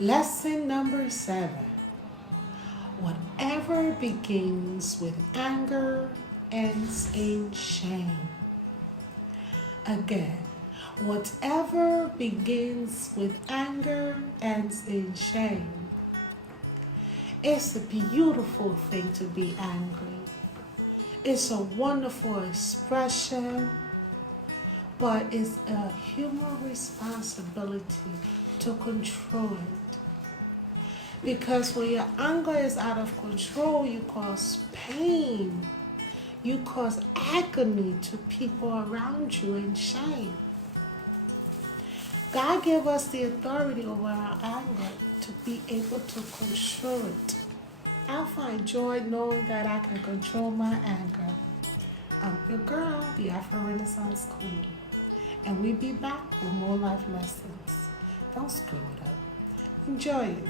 Lesson number 7. Whatever begins with anger ends in shame. Again, whatever begins with anger ends in shame. It's a beautiful thing to be angry. It's a wonderful expression, but it's a human responsibility to control it. Because when your anger is out of control, you cause pain. You cause agony to people around you and shame. God gave us the authority over our anger to be able to control it. I find joy knowing that I can control my anger. I'm your girl, the Afro Renaissance Queen, and we'll be back with more life lessons. Don't screw it up. Enjoy it.